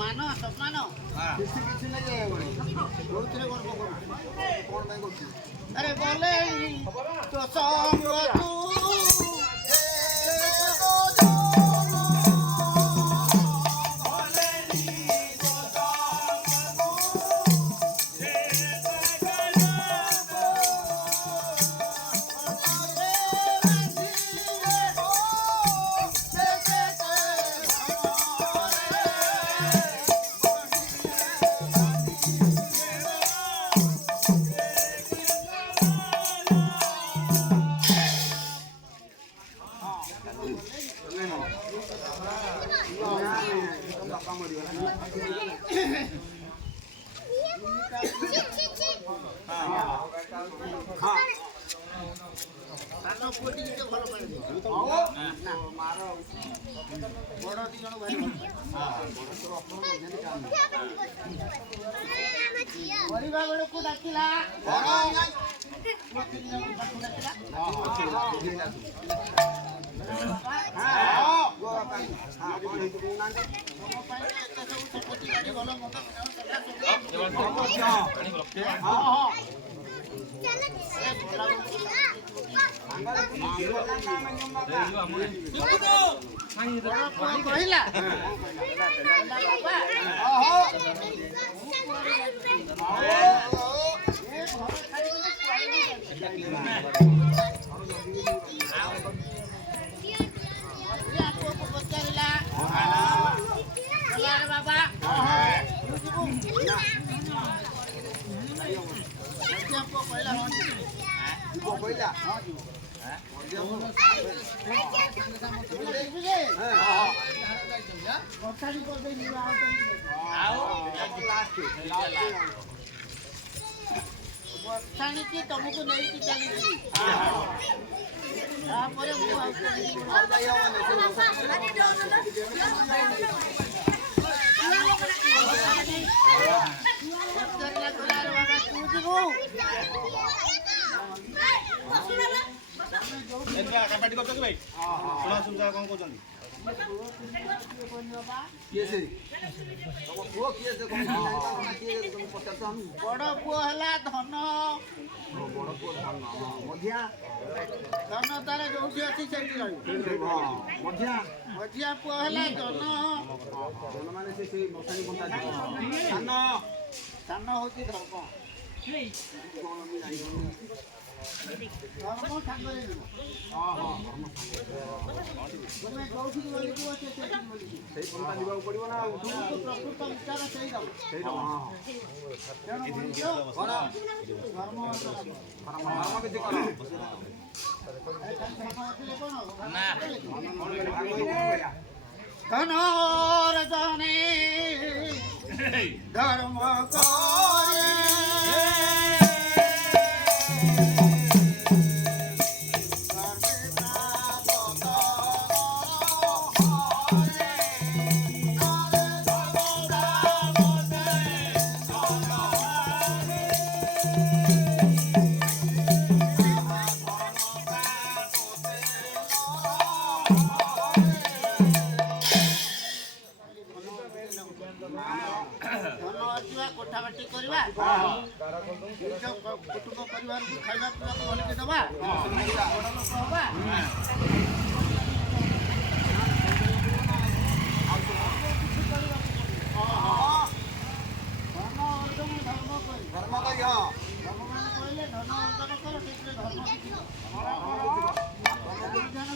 ମାନ ସ୍ୱପ୍ନ କିଛି ନାହିଁ ଆରେ ଗଲେ ତୋ ସଙ୍ଗ ତୁ ପରିବା ବେଳକୁ ଡାକିଲା କହିଲା ବାବା ବର୍ଷାଣିକି ତମକୁ ନେଇକି ଚାଲିଛି ତାପରେ ମୁଁ ବଡ଼ ପୁଅ ହେଲା ଧନ ଧନ ତାର ଯୋଉଠି ଅଛି ସେଠି ରହିବ ମଝିଆ ପୁଅ ହେଲା ଜନ ସାନ ହଉଛି ଧର୍ମ ଧର୍ମ ସାଙ୍ଗରେ ଯିବ ତମେ ଯୋଉଠିକି ବୋଲିଯିବ ସେଇ ପନ୍ଥା ଯିବାକୁ ପଡ଼ିବ ନା ପ୍ରକୃତ ବିଚାର ସେଇ ଦବ ধনর জনে ধর্ম করে ଖାଇବା ପିଇବାକୁ ଭଲକି ଦେବା ବଡ଼ ଲୋକ ହବା ଧର୍ମ କରି ହଁ ଭଗବାନ କହିଲେ ଧନ ଅର୍ଜନ କର ସେଥିରେ ଧର୍ମ କିଛି କର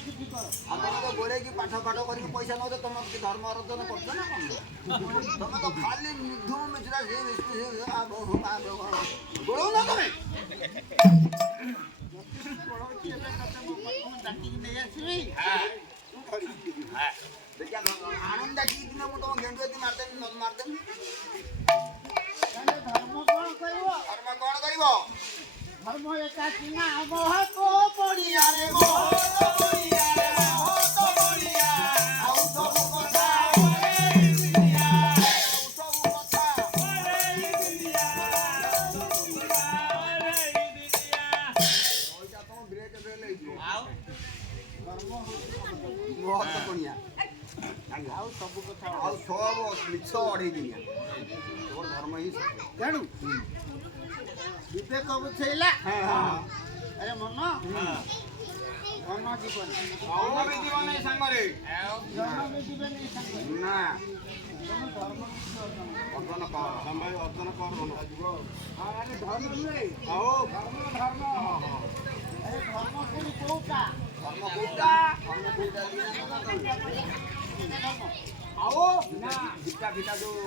କିଛି କର ଆପଣ ତ ଗୋଳେଇକି ପାଠ କରିକି ପଇସା ନଉଛ ତମେ କିଛି ଧର୍ମ ଅର୍ଜନ କରୁଛ ନା କଣ ତମେ ତ ଖାଲି ନିର୍ଦ୍ଧୁମ ମିଶ୍ରା ଗୋଳଉନ ତମେ ଡାକିକି ନେଇ ଆସିବି ଦେଖିଆ ଆନନ୍ଦ ଡାକିକି ଦିନ ମୁଁ ତମ ଗେଣ୍ଡୁ ଯଦି ମାରିଦେବି ଧର୍ମ କଣ କରିବ ଧର୍ମ କଣ କରିବ ଧର୍ମ ଏକା ଚିହ୍ନା ମହାକୋ ପଡ଼ିଆରେ ଆଉ ସବୁ କଥା ଆଉ ସବୁ କଥା ଆଉ ସବୁ ମିଛ ଅଢ଼େଇ ଦିନିଆ ତୋର ଧର୍ମ ହିଁ ଜାଣୁ ବିବେକ ବୁଝେଇଲା ଆରେ ମନ ଧନ ଜୀବନ ସାଙ୍ଗରେ ଜନ୍ମ ବି ଯିବେନି ସାଙ୍ଗରେ ନା ତମେ ଧର୍ମ କିଛି ଅର୍ଜନ କର ଅର୍ଜନ କର ଆରେ ଧର୍ମ ନୁହେଁ ଆଉ ଧର୍ମ ଆରେ ଧର୍ମ ପୁଣି କୋଉଟା ଧର୍ମ କୋଉଟା ଆଉ ଭିଟା ଯୋଉ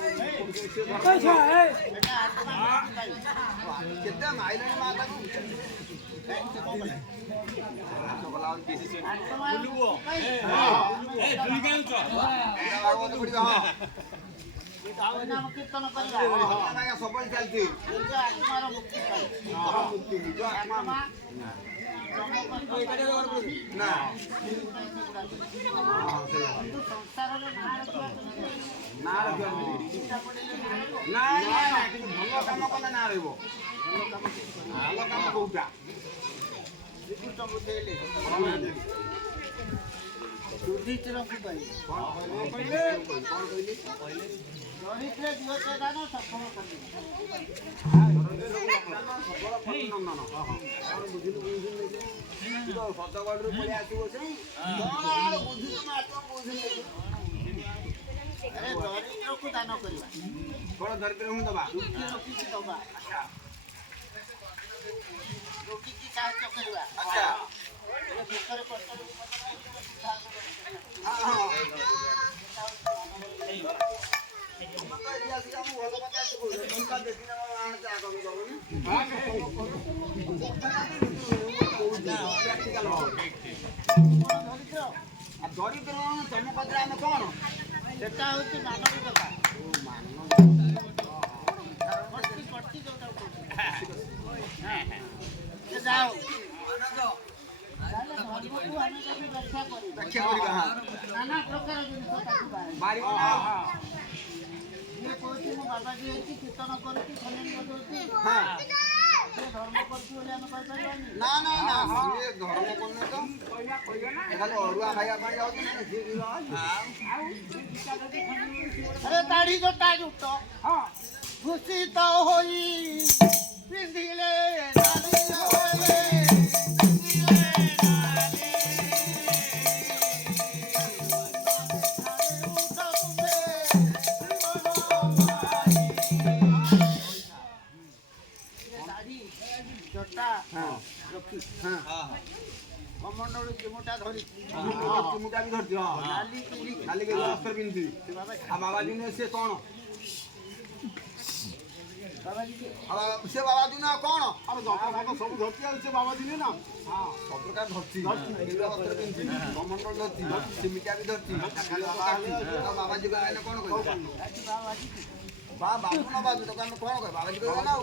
କେତେ ମାଇଲାଣି ମା ତାକୁ କୀର୍ତ୍ତନ କରିବା ସବୁବେଳେ ଚାଲିଛି ଆତ୍ମାର ମୁକ୍ତି ନା ସଂସାରରେ ନାଁ ଭଲ କାମ କଲେ ନାଁ ରହିବ ଭଲ କାମ କୋଉଟା ଯୁଧିଷ୍ଠିରଙ୍କୁ କହିଲେ କଣ କହିଲେ ଦରିଦ୍ର ଦିହତେ ଦାନ ସଫଳ କରିବେ ସତଗଡ଼ରୁ ପଳେଇ ଆସିବ ସେଇ ଆରେ ଦରିଦ୍ରକୁ ଦାନ କରିବା କଣ ଦରିଦ୍ର ହିଁ ଦବା ରୋଗୀକି ଦବା ରୋଗୀକି ସାହାଯ୍ୟ କରିବା ଆଚ୍ଛା ଦୁଃଖରେ କଷ୍ଟ ଦରିଦ୍ର ତମ କତିରେ ଆମେ କଣ ସେଟା ହଉଛି ମାନବିକତା ଯାଉ ବ୍ୟାଖ୍ୟା କରିବା ନାନା ପ୍ରକାର ଜିନିଷ ତାକୁ ବାରିବ ଯିଏ କହୁଛି ମୁଁ ବାବାଜୀ ହେଇଛି କୀର୍ତ୍ତନ କରୁଛି ଖଲିନ ବଜଉଛି ସେ ଧର୍ମ କରୁଛି ବୋଲି ଆମେ କହିପାରିବାନି ନା ସିଏ ଧର୍ମ କରୁନି ତ ଖାଲି ଅରୁଆ ଖାଇବା ପାଇଁ ଯାଉଛି ଆରେ ଦାଢ଼ି ଜଟା ଜୁଟ ଭୂଷିତ ହୋଇ ପିନ୍ଧିଲେ କମଣ୍ଡଳୁ ଚିମୁଟା ଧରିଛି ଚିମୁଟା ବି ଧରିଛି ନାଲି ବସ୍ତ୍ର ପିନ୍ଧି ଆଉ ବାବାଜୀ ନୁହେଁ ସେ କଣ ସେ ବାବାଜୀ ନୁହେଁ କଣ ସବୁ ଧରିଛି ଆଉ ସେ ବାବାଜୀ ନୁହେଁ ନା ସବୁଟା ଧରିଛି ବସ୍ତ୍ର ପିନ୍ଧି କମଣ୍ଡଳ ଧରିଛି ଚିମିଟା ବି ଧରିଛି ବାବାଜୀ କହିଲେ କଣ କହିବ ବାବୁ ନା ବାଜୁ ତାକୁ ଆମେ କଣ କହିବା ବାବାଜୀ କହିବା ନା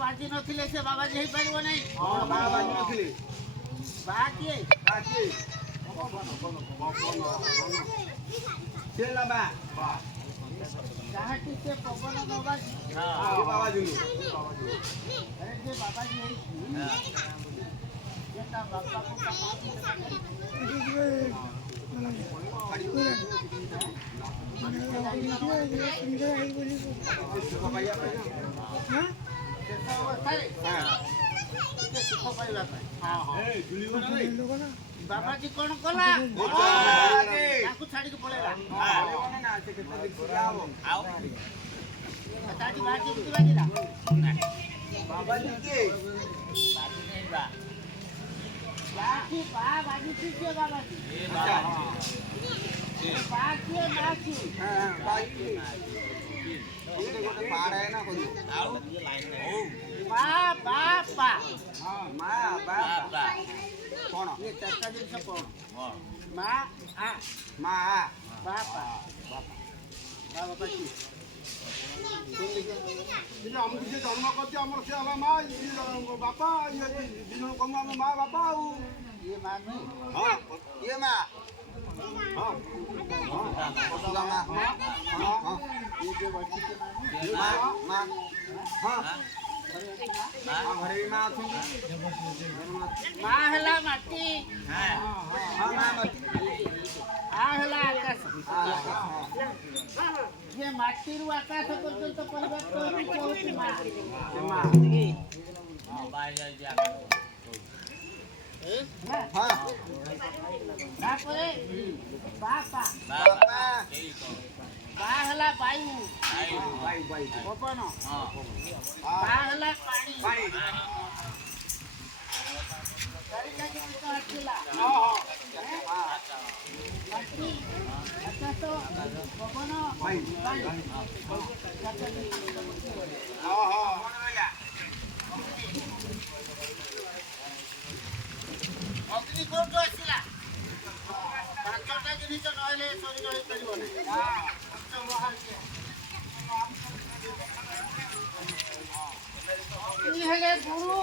ବାଜି ନଥିଲେ ସେ ବାବାଜୀ ହେଇପାରିବ ନାହିଁ ବାବାଜୀ ନଥିଲେ ବାହା କିଏ ସେ ବା ଯାହାକି ସେ ପବନ ବାବାଜୀ ବାବାଜୀ ଆରେ ଯେ ବାବାଜୀ ହେଇଛି ସେ ତା ବାପାକୁ ତା ମାଆକୁ ସୁଖ ପାଇବା ପାଇଁ ନା। ଶେଷ ଅବସ୍ଥାରେ ଟିକେ ସୁଖ ପାଇବା ପାଇଁ ବାବାଜୀ କଣ କଲା ତାକୁ ଛାଡ଼ିକି ପଳେଇଲା ତାଠି ବାଜି ବାଜିଲା ବାବାଜୀ କିଏ? ବାଜି ବା ବାଜିଛି କିଏ ବାବାଜୀ ବା କିଏ ମା କିଏ ଗୋଟେ ପାହାଡ଼ है ना कोई ବା ବା ପା ମା ବାପା କଣ ये चारटा जिनिଷ କଣ ମା ଆ ମା ବା ପା ବାବା କିଏ ଆମକୁ ଯିଏ ଜନ୍ମ କରିଛି ଆମର ସେ ହେଲା ମା ବାପା ଇଏ ଦି ଜଣ କମୁ ଆମ ମା ବାପା ଆଉ ये ମା ନୁହେଁ ହଁ ଇଏ ମା ହଁ ପଶୁଲା ମା ହଁ ये जो ବସିଛି ମା ନୁହେଁ ମା ମା ହଁ ଘରେ ବି ମା ଅଛନ୍ତି ମା ହେଲା ମାଟି ହଁ ମା ମାଟି ଆ ହେଲା ଆକାଶ ये ମାଟିରୁ ଆକାଶ ପର୍ଯ୍ୟନ୍ତ ପରିବର୍ତ୍ତ ହେଉଛି ମା ମା ହଁ ତାପରେ ବାପା ବାପା ବା ହେଲା ବାୟୁ ବାଇ ବାଇ ପବନ ବା ହେଲା ପାଣି ପାଣି ଚାରିଟା ଜିନିଷ ଆସିଲା ହଁ ମାଟି ଆକାଶ ପବନ ବାଇ ପାଣି ହଁ ହଁ ଅଗ୍ନି କୋଉଠୁ ଆସିଲା ପାଞ୍ଚଟା ଜିନିଷ ନହେଲେ ଶରୀର ହେଇପାରିବ ନାହିଁ ଅଗ୍ନି ହେଲେ ଗୁରୁ